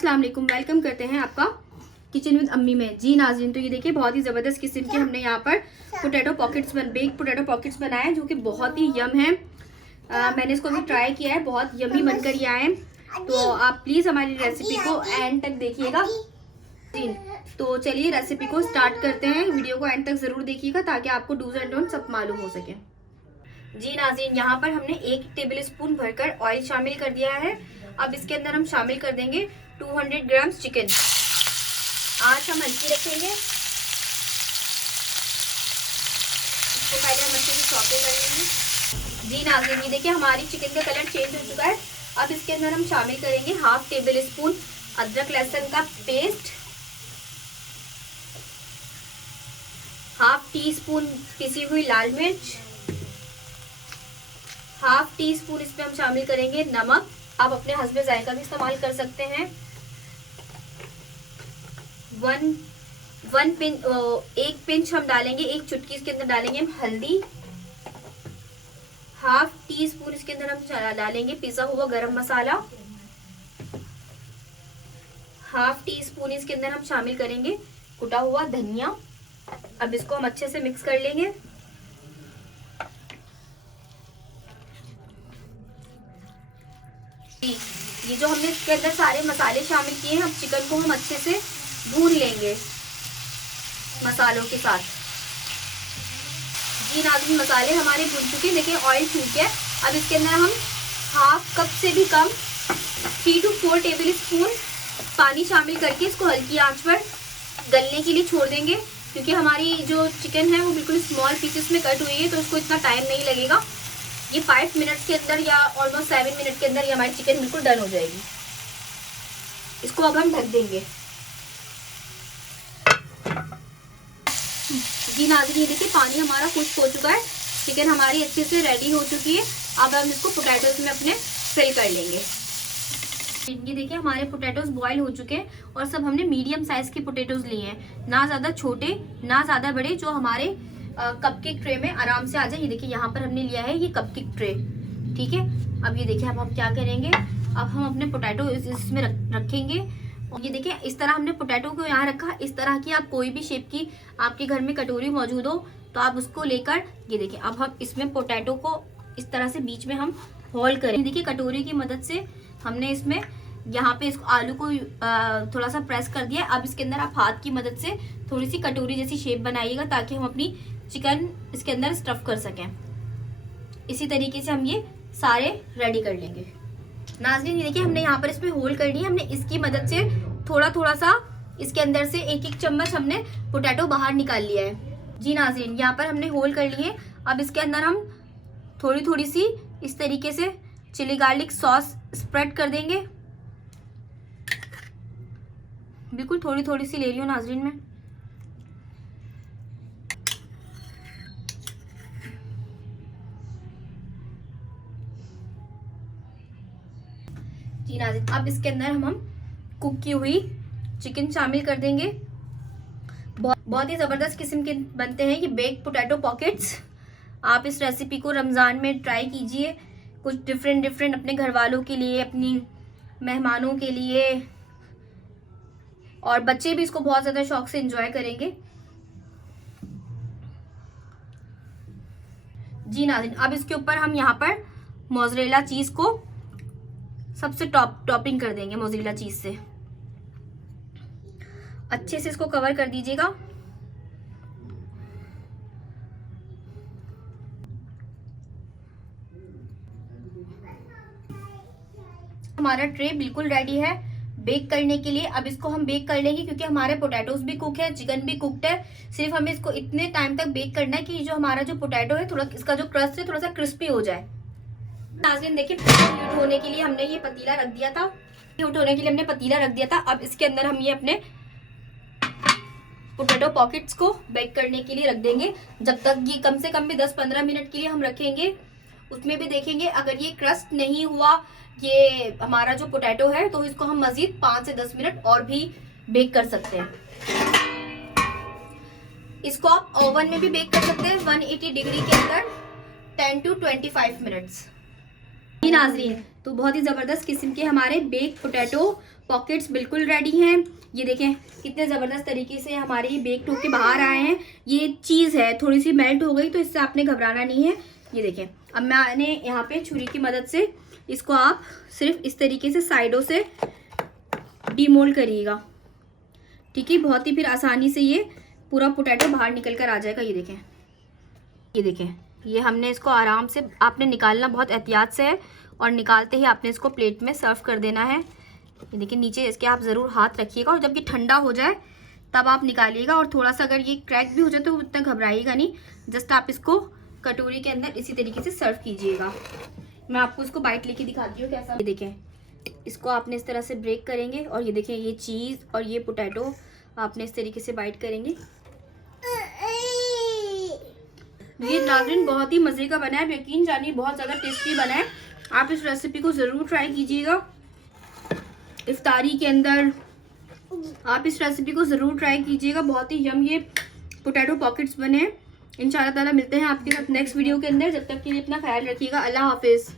अस्सलाम वालेकुम, वेलकम करते हैं आपका किचन विद अम्मी में। जी नाज़रीन, तो ये देखिए बहुत ही ज़बरदस्त किस्म के हमने यहाँ पर बेक पोटैटो पॉकेट्स बनाए हैं जो कि बहुत ही यम है। मैंने इसको भी ट्राई किया है, बहुत यमी बनकर ये आए। तो आप प्लीज़ हमारी रेसिपी को एंड तक देखिएगा। तो चलिए रेसिपी को स्टार्ट करते हैं। वीडियो को एंड तक ज़रूर देखिएगा ताकि आपको डूज एंड डोंट सब मालूम हो सके। जी नाज़रीन, यहाँ पर हमने 1 टेबल स्पून भरकर ऑयल शामिल कर दिया है। अब इसके अंदर हम शामिल कर देंगे 200 ग्राम चिकन। आँच हम हल्की रखेंगे। इसको पहले हम अच्छे से सौते कर लेंगे। जी नाज़रीन, ये देखिए हमारी चिकन का कलर चेंज हो चुका है। अब इसके अंदर हम शामिल करेंगे 1/2 टेबल स्पून अदरक लहसुन का पेस्ट, 1/2 टीस्पून पिसी हुई लाल मिर्च, 1/2 टीस्पून इसमें हम शामिल करेंगे नमक। आप अपने हस्बे जायका भी इस्तेमाल कर सकते हैं। 1 पिंच हम डालेंगे, 1 चुटकी इसके अंदर डालेंगे हम हल्दी। 1/2 टीस्पून इसके अंदर हम डालेंगे पिसा हुआ गरम मसाला। 1/2 टीस्पून इसके अंदर हम शामिल करेंगे कुटा हुआ धनिया। अब इसको हम अच्छे से मिक्स कर लेंगे। ये जो हमने इसके अंदर सारे मसाले शामिल किए हैं, अब चिकन को हम अच्छे से भून लेंगे मसालों के साथ। जी नाज़रीन, मसाले हमारे भून चुके हैं। देखिए ऑयल छूट गया। अब इसके अंदर हम 1/2 कप से भी कम 3 to 4 टेबल स्पून पानी शामिल करके इसको हल्की आंच पर गलने के लिए छोड़ देंगे, क्योंकि हमारी जो चिकन है वो बिल्कुल स्मॉल पीसेस में कट हुई है, तो इसको इतना टाइम नहीं लगेगा। ये 5 मिनट के अंदर या ऑलमोस्ट 7 मिनट के अंदर ये हमारी चिकन बिल्कुल डन हो जाएगी। इसको अब हम ढक देंगे। जी नाज़रीन, ये देखिए पानी हमारा खुश्क हो चुका है, चिकन हमारी अच्छे से रेडी हो चुकी है। अब हम इसको पोटैटोज में अपने फिल कर लेंगे। ये देखिए हमारे पोटैटोज बॉईल हो चुके हैं और सब हमने मीडियम साइज के पोटैटोज लिए हैं, ना ज़्यादा छोटे ना ज़्यादा बड़े, जो हमारे कपकेक ट्रे में आराम से आ जाए। ये देखिए यहाँ पर हमने लिया है ये कपकेक ट्रे, ठीक है। अब ये देखिए अब हम क्या करेंगे, अब हम अपने पोटैटो इसमें रखेंगे। और ये देखिए इस तरह हमने पोटैटो को यहाँ रखा। इस तरह की आप कोई भी शेप की आपके घर में कटोरी मौजूद हो तो आप उसको लेकर, ये देखिए अब हम इसमें पोटैटो को इस तरह से बीच में हम होल करें। देखिए कटोरी की मदद से हमने इसमें यहाँ पे इसको आलू को थोड़ा सा प्रेस कर दिया। अब इसके अंदर आप हाथ की मदद से थोड़ी सी कटोरी जैसी शेप बनाइएगा ताकि हम अपनी चिकन इसके अंदर स्टफ कर सकें। इसी तरीके से हम ये सारे रेडी कर लेंगे। नाज़रीन, ये देखिए हमने यहाँ पर इसमें होल कर ली। हमने इसकी मदद से थोड़ा थोड़ा सा इसके अंदर से 1-1 चम्मच हमने पोटैटो बाहर निकाल लिया है। जी नाज़रीन, यहाँ पर हमने होल कर लिए। अब इसके अंदर हम थोड़ी थोड़ी सी इस तरीके से चिली गार्लिक सॉस स्प्रेड कर देंगे। बिल्कुल थोड़ी थोड़ी सी ले रही हूँ नाज़रीन मैं। जी नाज़रीन, अब इसके अंदर हम कुक की हुई चिकन शामिल कर देंगे। बहुत ही ज़बरदस्त किस्म के बनते हैं ये बेक पोटैटो पॉकेट्स। आप इस रेसिपी को रमज़ान में ट्राई कीजिए, कुछ डिफरेंट अपने घर वालों के लिए, अपनी मेहमानों के लिए, और बच्चे भी इसको बहुत ज़्यादा शौक से एंजॉय करेंगे। जी नाज़रीन, अब इसके ऊपर हम यहाँ पर मोज़रेला चीज़ को सबसे टॉपिंग कर देंगे। मोज़रेला चीज़ से अच्छे से इसको कवर कर दीजिएगा। हमारा ट्रे बिल्कुल रेडी है बेक करने के लिए। अब इसको हम बेक कर लेंगे क्योंकि हमारे पोटैटोज भी कुक है, चिकन भी कुकड है। सिर्फ हमें इसको इतने टाइम तक बेक करना है कि जो हमारा जो पोटैटो है थोड़ा इसका जो क्रस्ट है थोड़ा सा क्रिस्पी हो जाए। नाज़रीन देखिए, हीट होने के लिए हमने ये पतीला रख दिया था। हीट होने के लिए हमने पतीला रख दिया था। अब इसके अंदर हम ये अपने पोटैटो पॉकेट्स को बेक करने के लिए रख देंगे। जब तक ये कम से कम भी 10-15 मिनट के लिए हम रखेंगे। उसमें भी देखेंगे अगर ये क्रस्ट नहीं हुआ ये हमारा जो पोटैटो है तो इसको हम मजीद 5 से 10 मिनट और भी बेक कर सकते हैं। इसको आप ओवन में भी बेक कर सकते हैं 180 डिग्री के अंदर 10 to 25 मिनट्स। नाज़रीन, तो बहुत ही ज़बरदस्त किस्म के हमारे बेक पोटैटो पॉकेट्स बिल्कुल रेडी हैं। ये देखें कितने ज़बरदस्त तरीके से हमारे ये बेक होके बाहर आए हैं। ये चीज़ है थोड़ी सी मेल्ट हो गई तो इससे आपने घबराना नहीं है। ये देखें अब मैंने यहाँ पे छुरी की मदद से इसको आप सिर्फ इस तरीके से साइडों से डीमोल्ड करिएगा, ठीक है। बहुत ही फिर आसानी से ये पूरा पोटैटो बाहर निकल कर आ जाएगा। ये देखें ये हमने इसको आराम से, आपने निकालना बहुत एहतियात से है और निकालते ही आपने इसको प्लेट में सर्व कर देना है। ये देखिए नीचे इसके आप ज़रूर हाथ रखिएगा और जब ये ठंडा हो जाए तब आप निकालिएगा। और थोड़ा सा अगर ये क्रैक भी हो जाए तो उतना घबराइएगा नहीं, जस्ट आप इसको कटोरी के अंदर इसी तरीके से सर्व कीजिएगा। मैं आपको इसको बाइट लेके दिखाती हूँ कैसा। ये देखें इसको आपने इस तरह से ब्रेक करेंगे और ये देखें ये चीज़ और ये पोटैटो आपने इस तरीके से बाइट करेंगे। ये नाज़रीन बहुत ही मज़े का बना है, यकीन जानिए बहुत ज़्यादा टेस्टी बना है। आप इस रेसिपी को ज़रूर ट्राई कीजिएगा इफ्तारी के अंदर, आप इस रेसिपी को ज़रूर ट्राई कीजिएगा। बहुत ही यम ये पोटैटो पॉकेट्स बने हैं। इंशाल्लाह ताला मिलते हैं आपके साथ नेक्स्ट वीडियो के अंदर। जब तक के लिए अपना ख्याल रखिएगा। अल्लाह हाफिज़।